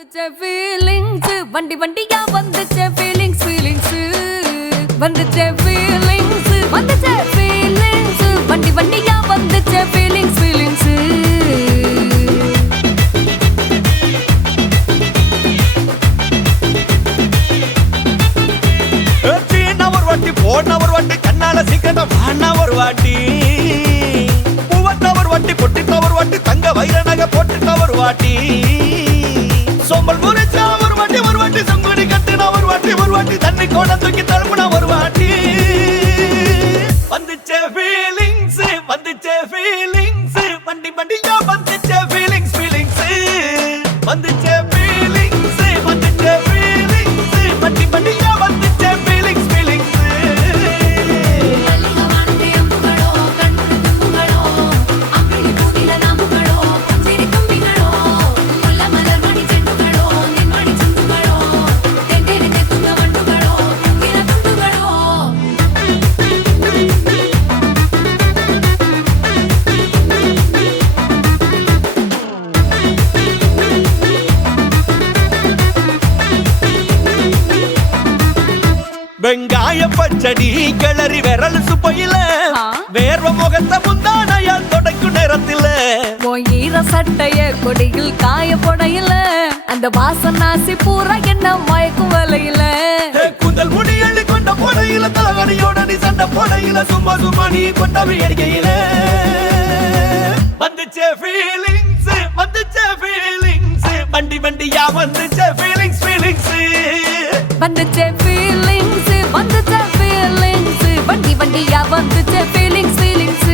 Feelings வண்டி வண்டியா வந்துச்சே ஃபீலிங்ஸ் ஃபீலிங்ஸ் வந்துச்சே ஃபீலிங்ஸ் வந்துச்சே ஃபீலிங்ஸ் வண்டி வண்டியா வந்துச்சே ஃபீலிங்ஸ் ஃபீலிங்ஸ் போன ஒரு வாட்டி கண்ணால சீக்கிரம் வாண்ணா ஒரு வாட்டி பூவட்ட ஒரு வாட்டி பொட்டிட்ட ஒரு வாட்டி தங்க வைர நகை போட்டுட்ட ஒரு வாட்டி சோம்பல் முறைச்சா ஒரு வாட்டி சங்குடி கட்டினா ஒரு வாட்டி தண்ணி கோட தூக்கி தழுப்புனா ஒரு வாட்டி வந்துச்சே ஃபீலிங்ஸ் வண்டி வண்டியா வந்துச்சே ஃபீலிங்ஸ் ஃபீலிங்ஸ் வந்துச்சே ஃபீலிங்ஸ் வண்டி வண்டியா வந்துச்சே ஃபீலிங்ஸ் ஃபீலிங்ஸ் வெங்காய பச்சடி கிளறி விரல் சுப்பையில வேர்வ முகத்த முந்தானையால் தொடக்கும் நேரத்தில ஈர சட்டைய கொடியில் காய பொடையில அந்த வாசனாசி பூரா என்ன மயக்கும் வலையில குந்தல் முடி அள்ளி கொண்ட பொடையில தலகடியோட நீ சண்ட பொடையில சும்மா சும்மா நீ கொண்டவி அடிக்கையில வந்துச்சே ஃபீலிங்ஸ் வண்டி வண்டியா வந்துச்சே ஃபீலிங்ஸ் ஃபீலிங்ஸ் வந்துச்சே ஃபீலிங்ஸ் வந்துச்சே ஃபீலிங்ஸ் வண்டி வண்டியா வந்துச்சே ஃபீலிங்ஸ் ஃபீலிங்ஸ்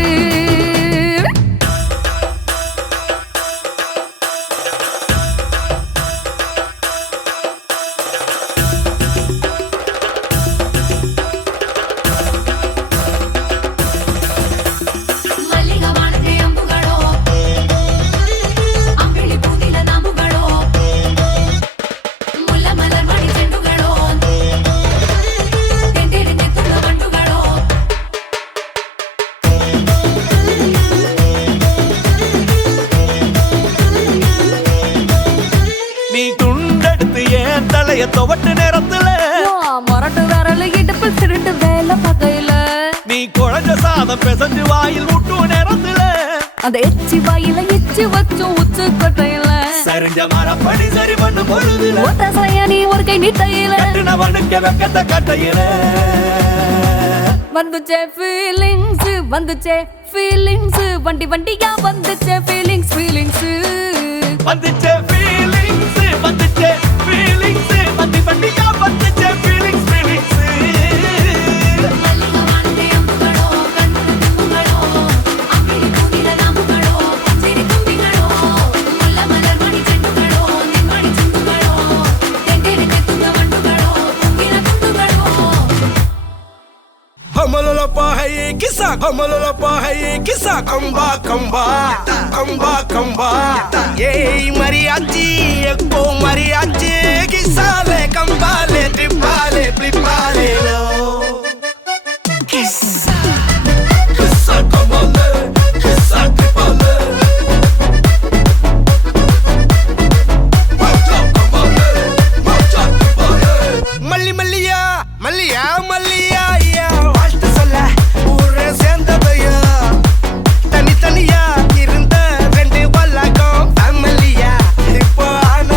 நீ துண்டெடுத்து ஏன் தலைய துவட்டு நேரத்துல மொரட்டு விரல இடுப்பு திருட்டு வேலை பகையில நீ குழஞ்ச சாதம் பிசைஞ்சு வாயில் விட்டு நேரத்துல அந்த எச்சி வாயில எச்சி வச்சு உச்சு கொட்டையில சரிஞ்ச மரப்படி சரி பண்ணு பொழுதுல ஒத்த சையானி ஒரு கை நீட்டையில கட்டினவனுக்கு வெக்கத்த கட்டையில வந்துச்சே ஃபீலிங்ஸ் வண்டி வண்டியா வந்துச்சே ஃபீலிங்ஸ் ஃபீலிங்ஸ் வந்துச்சே ஃபீலிங்ஸ் வண்டி வண்டியா வந்துச்சே feelings feelings Kamba Yey mariachi eko mariachi kisale kambale tripale plipale lo Kissa kambale kissa tripale Macha kambale macha tripale Malli malliya ya வாழ்த்து சொல்ல ஊரே சேர்ந்ததையா தனித்தனியா இருந்த ரெண்டு வல்லகம் ஃபேமிலியா இப்போ ஆன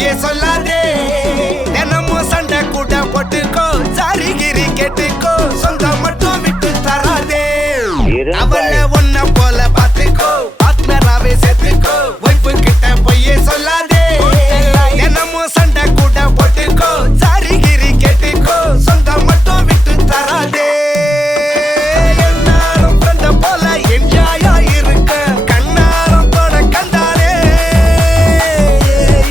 பொய்யே சொல்லாதே தினமும் சண்டை கூட போட்டுக்கோ சாரிகிரி கேட்டுக்கோ சொந்தம் மட்டும் விட்டு தராதே அவளை ஒன்ன போல பாத்துக்கோ பார்ட்னராவே சேர்த்துக்கோ ஒய்ஃபு கிட்ட பொய்யே சொல்லாதே தினமும் சண்டை கூட போட்டுக்கோ சாரிகிரி கேட்டுக்கோ சொந்தம் மட்டும் விட்டு தராதே எல்லாரும் ஃப்ரெண்ட போல என்ஜாயா இருக்க கண்ணாரம் தொட கண்டாலே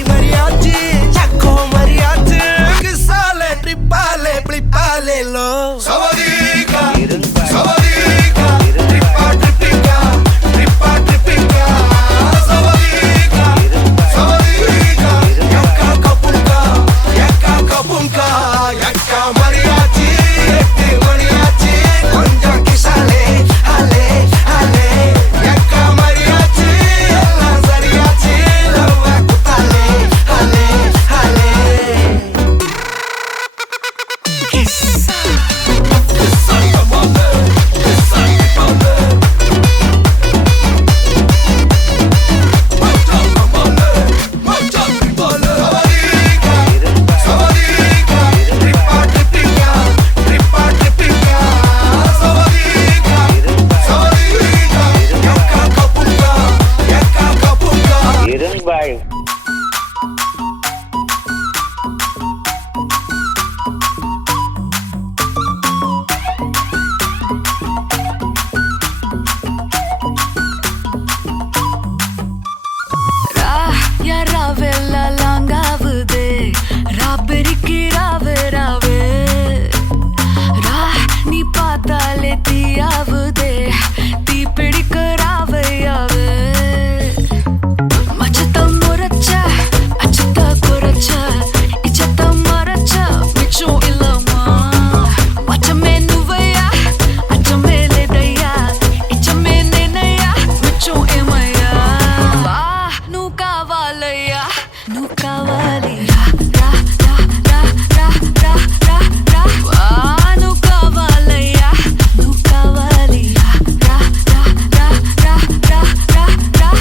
மரியாச்சி சக்கோ மரியாச்சி கிசாலே ட்ரிப்பாலே பிளிப்பாலே லோ Savadika, Savadika, trippa tripika, trippa tripika. Savadika, Savadika, yakka kapunka, yakka mariachi, etti mariachi, konjam kisale, ale, ale, yakka mariachi, ella sariyachi, love kutale, ale, ale. யாராவெல்லாம் லாங்காவுதே ராபெரிக்கு ராவே ராவே ரா நீ பார்த்தாலே தீயாவுதே தீ பிடிக்க ராவையாவே மச்சத்தம் முறைச்ச அச்சத்த குறைச்ச இச்சத்தம் மறைச்ச மிச்சம் இல்லம்மா மச்சமே நுவையா அச்சமே லேதையா இச்சமே நேனையா மிச்சம் ஏமையா வா నువ్వు కావాలయ్యా నువ్వు కావాలి రా రా రా రా రా రా రా వా నువ్వు కావాలయ్యా నువ్వు కావాలి రా రా రా రా రా రా రా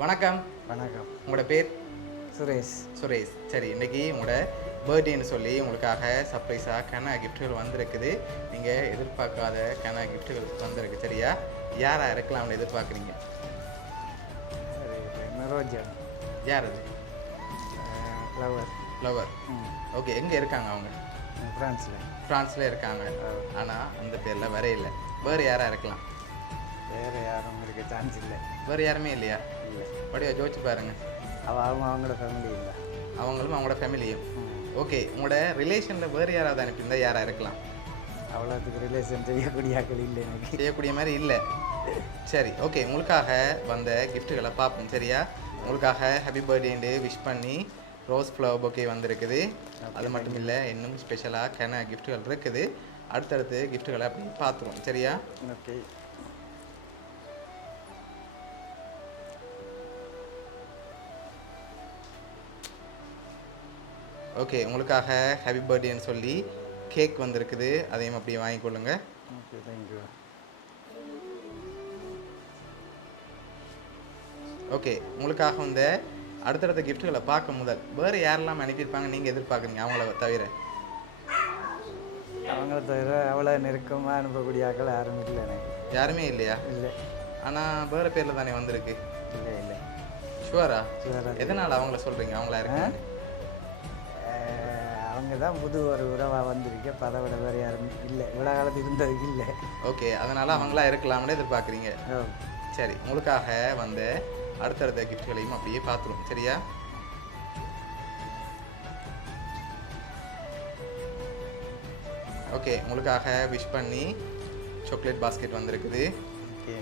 வணக்கம், வணக்கம். உங்களோட பேர்? சுரேஷ். சுரேஷ். சரி, இன்னைக்கு உங்களோட பர்த்டேன்னு சொல்லி உங்களுக்காக சர்ப்ரைஸாக கனா கிஃப்ட்டுகள் வந்திருக்குது. நீங்கள் எதிர்பார்க்காத கனா கிஃப்ட்டுகள் வந்திருக்கு. சரியா? யாராக இருக்கலாம்னு எதிர்பார்க்குறீங்க? நரோஜா. யார் அது? லவர். லவர். ஓகே, எங்கே இருக்காங்க அவங்க? ஃப்ரான்ஸில். ஃப்ரான்ஸில் இருக்காங்க. ஆனால் அந்த பேரில் வரையில்லை. வேறு யாராக இருக்கலாம்? வேறு யாரும் இருக்க சான்ஸ் இல்லை. வேறு யாருமே இல்லையா? இல்லை. அப்படியே யோசிச்சு பாருங்க. அவங்களோட ஃபேமிலி இல்லை. அவங்களும் அவங்களோட ஃபேமிலியும். ஓகே, உங்களோட ரிலேஷனில் வேறு யாராவது அனுப்பியிருந்தால் யாராக இருக்கலாம்? அவ்வளோத்துக்கு ரிலேஷன் செய்யக்கூடிய ஆக்கள் இல்லை எனக்கு. செய்யக்கூடிய மாதிரி இல்லை. சரி, ஓகே, உங்களுக்காக வந்த கிஃப்ட்டுகளை பார்ப்போம். சரியா? உங்களுக்காக ஹாப்பி பர்த்டேன்னு விஷ் பண்ணி ரோஸ் ஃப்ளவர் பொக்கே வந்திருக்குது. அது மட்டும் இல்லை, இன்னும் ஸ்பெஷலாக கன கிஃப்ட்டுகள் இருக்குது. அடுத்தடுத்து கிஃப்ட்டுகளை அப்படி பார்த்துருவோம். சரியா? ஓகே. ஓகே, உங்களுக்காக ஹாப்பி பர்த்டேன்னு சொல்லி கேக் வந்திருக்குது. அதையும் அப்படியே வாங்கிக்கொள்ளுங்க. Okay, thank you. ஓகே, உங்களுக்காக வந்த அடுத்தடுத்த கிஃப்ட்டுகளை பார்க்க முதல் வேறு யாரெல்லாம் அனுப்பியிருப்பாங்க நீங்கள் எதிர்பார்க்குறீங்க அவங்கள தவிர? அவங்கள தவிர அவ்வளோ நெருக்கமாக அனுப்பக்கூடிய ஆக்கள் யாரும் இல்லை எனக்கு. யாருமே இல்லையா? இல்லை. ஆனால் வேறு பேரில் தானே வந்திருக்கு. இல்லை இல்லை. ஷுவரா? ஷுவரா. எதனால் அவங்கள சொல்கிறீங்க அவங்களா இருக்காங்க? அவங்க தான் புது ஒரு உறவாக வந்திருக்கு. அப்போ அதை விட வேறு யாரும் இல்லை. இவ்வளோ காலத்து இருந்ததுக்கு இல்லை. ஓகே, அதனால் அவங்களா இருக்கலாம்னு எதிர்பார்க்குறீங்க. ஓ. சரி, உங்களுக்காக வந்த அடுத்தடுத்த கிஃப்ட்களையும் அப்படியே பார்த்துருவோம். சரியா? ஓகே, உங்களுக்காக விஷ் பண்ணி சாக்லேட் பாஸ்கெட் வந்திருக்குது. ஓகே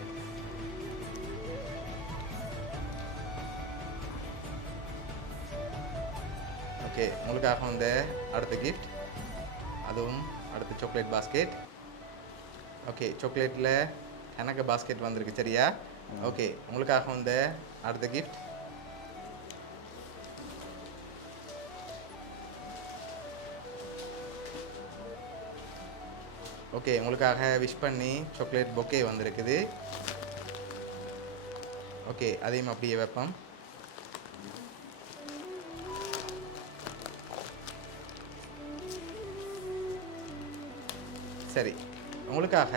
ஓகே, உங்களுக்காக வந்து அடுத்த கிஃப்ட், அதுவும் அடுத்த சாக்லேட் பாஸ்கெட். ஓகே, சாக்லேட்டில் எனக்கு பாஸ்கெட் வந்திருக்கு சரியா? ஓகே, உங்களுக்காக வந்து அடுத்த கிஃப்ட். ஓகே, உங்களுக்காக விஷ் பண்ணி சாக்லேட் பொக்கே வந்திருக்குது. ஓகே, அதையும் அப்படியே வைப்போம். சரி, உங்களுக்காக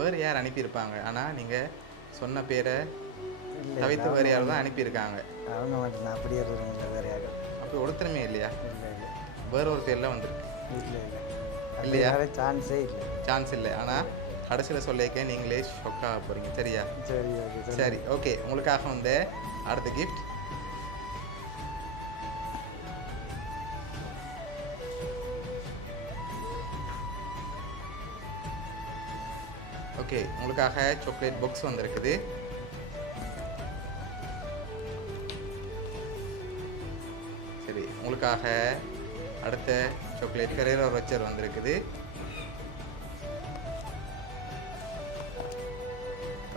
வேறு யார் அனுப்பியிருப்பாங்க, ஆனால் நீங்கள் சொன்ன பேரை தவிர்த்து வேறு யாரும் தான் அனுப்பியிருக்காங்க. அவங்க மட்டும்தான், அப்படி இல்லை வேற யாரும். அப்படி ஒருத்தருமே இல்லையா? இல்லை இல்லை வேற ஒரு பேரில் வந்திருக்கு. இல்லை இல்லை இல்லையா? சான்ஸே இல்லை. சான்ஸ் இல்லை, ஆனால் கடைசியில் சொல்லிக்க நீங்களே ஷொக்காக போகிறீங்க சரியா? சரி ஓகே சரி ஓகே, உங்களுக்காக வந்து அடுத்த கிஃப்ட். ஓகே, உங்களுக்காக சாக்லேட் பாக்ஸ் வந்திருக்குது. சரி, உங்களுக்காக அடுத்த சாக்லேட் கரேரோ வச்சர் வந்திருக்குது.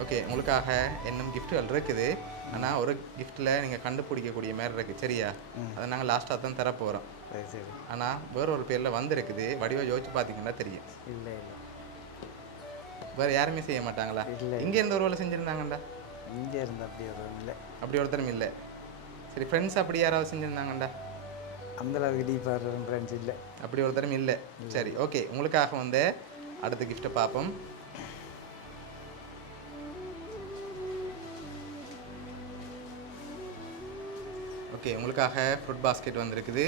ஓகே, உங்களுக்காக இன்னும் கிஃப்ட்டுகள் இருக்குது, ஆனால் ஒரு கிஃப்ட்டில் நீங்கள் கண்டுபிடிக்கக்கூடிய மாதிரி இருக்குது சரியா? அதை நாங்கள் லாஸ்ட்டாக தான் தரப்போகிறோம். சரி சரி. ஆனால் வேற ஒரு பேரில் வந்திருக்குது, வடிவாக யோசிச்சு பார்த்தீங்கன்னா தெரியும். இல்லை இல்லை வேறு யாருமே செய்ய மாட்டாங்களா? இல்லை. இங்கே எந்த ஒரு வேலை செஞ்சுருந்தாங்கண்டா? இங்கே இருந்து அப்படி எதுவும் இல்லை. அப்படி ஒருத்தரும் இல்லை. சரி, ஃப்ரெண்ட்ஸ் அப்படி யாராவது செஞ்சுருந்தாங்கண்டா? அந்தளவுக்கு டீப்பாக ஃப்ரெண்ட்ஸ் இல்லை. அப்படி ஒருத்தரும் இல்லை. சரி ஓகே, உங்களுக்காக வந்து அடுத்த கிஃப்ட்டை பார்ப்போம். ஓகே, உங்களுக்காக ஃப்ரூட் பாஸ்கெட் வந்திருக்குது.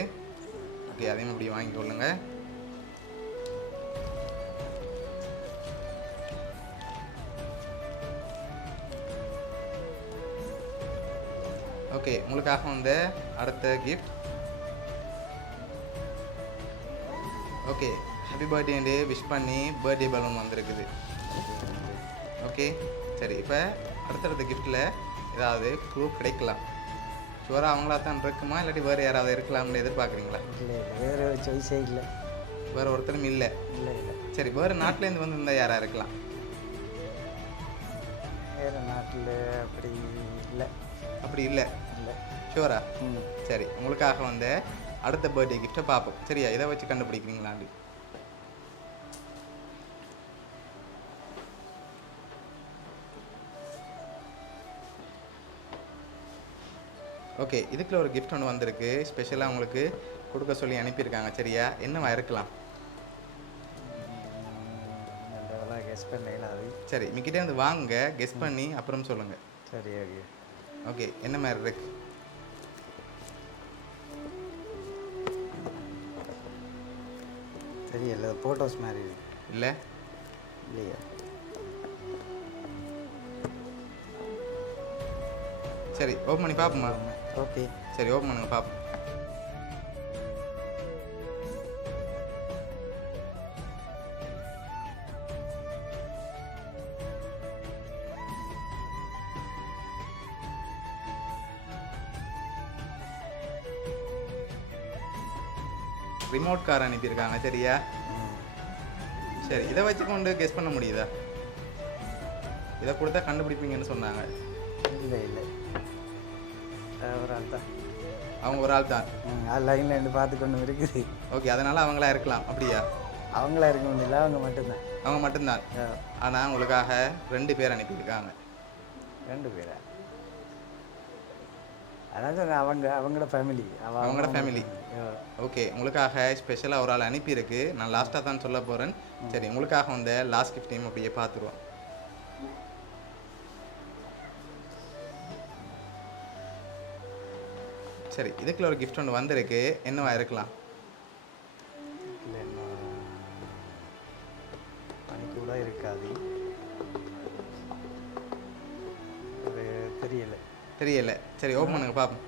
ஓகே, அதையும் அப்படி வாங்கிக்கொள்ளுங்க. ஓகே, உங்களுக்காக வந்து அடுத்த கிஃப்ட். ஓகே, ஹாப்பி பர்த்டேன்னு விஷ் பண்ணி பர்த்டே பலூன் வந்திருக்குது. ஓகே சரி, இப்போ அடுத்தடுத்த கிஃப்ட்டில் ஏதாவது க்ளூ கிடைக்கலாம். ஷுவராக அவங்களா தான் இருக்குமா, இல்லாட்டி வேறு யாராவது இருக்கலாம்னு எதிர்பார்க்குறீங்களா? இல்லை இல்லை வேறு சாய்ஸே இல்லை. வேறு ஒருத்தரும் இல்லை. இல்லை இல்லை சரி, வேறு நாட்டிலேருந்து வந்திருந்தால் யாராக இருக்கலாம்? வேறு நாட்டில் அப்படி இல்லை. அப்படி இல்லை. இல்லை. ஷுவரா? ம் சரி, உங்களுக்காக வந்து அடுத்த பர்த்டே கிஃப்ட்டை பார்ப்போம் சரியா? இதை வச்சு கண்டுபிடிக்கிறீங்களாண்டி? ஓகே, இதுக்குள்ள ஒரு கிஃப்ட் ஒன்று வந்திருக்கு, ஸ்பெஷலாக உங்களுக்கு கொடுக்க சொல்லி அனுப்பியிருக்காங்க சரியா? என்னவா இருக்கலாம்? அதெல்லாம் கெஸ் பண்ணல அது. சரி, மிக்கிட்டே வந்து வாங்க, கெஸ் பண்ணி அப்புறம் சொல்லுங்கள். சரி ஓகே. ஓகே, என்ன மாதிரி இருக்கு? தெரியல, ஃபோட்டோஸ் மாதிரி இருக்கு. இல்லை இல்லையா? சரி, ஓப்பன் பண்ணி பார்ப்போமா? ஓகே சரி, ஓப்பன் பண்ணுங்க பார்ப்போம். ரிமோட் கார் அனுப்பியிருக்காங்க சரியா? சரி, இதை வச்சு கொண்டு கெஸ் பண்ண முடியுதா? இதை கொடுத்தா கண்டுபிடிப்பீங்கன்னு சொன்னாங்க. இல்லை இல்லை ஒரு ஆள் தான். அவங்க ஒரு ஆள் தான். லைனில் இருந்து பார்த்து கொண்டு இருக்குது. ஓகே, அதனால் அவங்களா இருக்கலாம் அப்படியா? அவங்களா இருக்க முடியல, அவங்க மட்டும்தான். அவங்க மட்டும்தான். ஆனால் உங்களுக்காக 2 பேர் அனுப்பியிருக்காங்க. 2 பேரா? அதாவது அவங்களோட ஃபேமிலி. அவங்களோட ஃபேமிலி. ஓகே, உங்களுக்காக ஸ்பெஷலாக ஒரு ஆள் அனுப்பியிருக்கு. நான் லாஸ்ட்டாக தான் சொல்ல போகிறேன். சரி, உங்களுக்காக வந்து லாஸ்ட் கிஃப்டையும் அப்படியே பார்த்துருவோம். சரி, இதுக்குள்ள ஒரு கிஃப்ட் ஒன்று வந்திருக்கு, என்னவா இருக்கலாம்? இல்லை என்ன பனி கூட இருக்காது. அது தெரியலை. தெரியல. சரி, ஓப்பன் பண்ணுங்க பார்ப்போம்.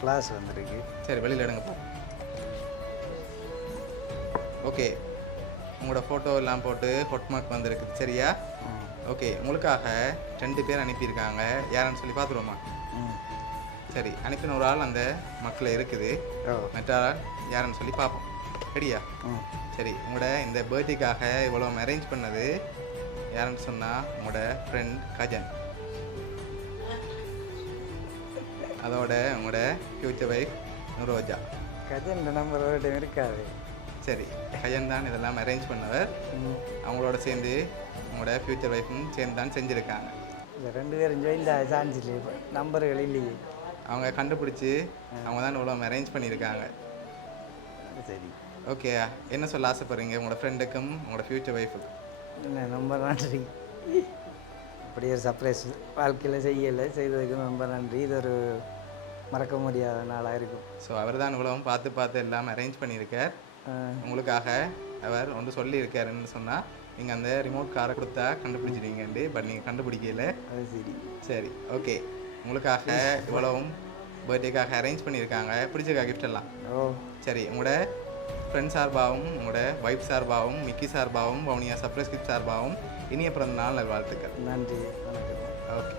கிளாஸ் வந்துருக்கு. சரி, வெளியில் எடுங்க பார்ப்போம். ஓகே உங்களோட ஃபோட்டோ எல்லாம் போட்டு ஹொட் மார்க் வந்திருக்கு சரியா? ஓகே உங்களுக்காக 2 பேர் அனுப்பியிருக்காங்க. யாருன்னு சொல்லி பார்த்துருவோமா? சரி அனுப்பின ஒரு ஆள் அந்த மக்களை இருக்குது. மற்ற ஆள் யாருன்னு சொல்லி பார்ப்போம். ரெடியா? சரி உங்களோட இந்த பர்த்டேக்காக இவ்வளோ அரேஞ்ச் பண்ணது யாருன்னு சொன்னால் உங்களோட ஃப்ரெண்ட் கஜன். அதோட உங்களோட ஃப்யூச்சர் வைஃப் ரோஜா. கஜன் நம்பர் இருக்காது. சரி கஜன் தான் இதெல்லாம் அரேஞ்ச் பண்ணவர். அவங்களோட சேர்ந்து உங்களோட ஃப்யூச்சர் ஒய்ஃபும் சேர்ந்து தான் செஞ்சுருக்காங்க. இல்லை 2 பேரும் ஜாயின் சான்ஸ் இல்லையே, நம்பர்கள் இல்லையே. அவங்க கண்டுபிடிச்சி அவங்க தான் இவ்வளோ அரேஞ்ச் பண்ணியிருக்காங்க. சரி ஓகே என்ன சொல்ல ஆசைப்படுறீங்க உங்களோட ஃப்ரெண்டுக்கும் உங்களோட ஃப்யூச்சர் ஒய்ஃபுக்கும்? என்ன ரொம்ப நன்றி. அப்படி ஒரு சர்ப்ரைஸ் வாழ்க்கையில் செய்ததுக்கு ரொம்ப நன்றி. இது ஒரு மறக்க முடியாத நாளாக இருக்கும். ஸோ அவர் தான் இவ்வளவும் பார்த்து எல்லாம் அரேஞ்ச் பண்ணியிருக்கார். உங்களுக்காக அவர் ஒன்று சொல்லியிருக்காருன்னு சொன்னால் நீங்கள் அந்த ரிமோட் காரை கொடுத்தா கண்டுபிடிச்சிருவீங்கண்டு. பட் நீங்கள் கண்டுபிடிக்கல. அது சரி. சரி ஓகே உங்களுக்காக இவ்வளவும் பர்த்டேக்காக அரேஞ்ச் பண்ணியிருக்காங்க. பிடிச்சிருக்கா கிஃப்ட் எல்லாம்? சரி உங்களோட ஃப்ரெண்ட் சார்பாகவும் உங்களோட ஒய்ஃப் சார்பாகவும் மிக்கி சார்பாகவும் வவுனியா சர்ப்ரைஸ் கிஃப்ட் சார்பாகவும் இனிய பிறந்த நாள் நல்வாழ்த்துக்கள். நன்றி. வணக்கம். ஓகே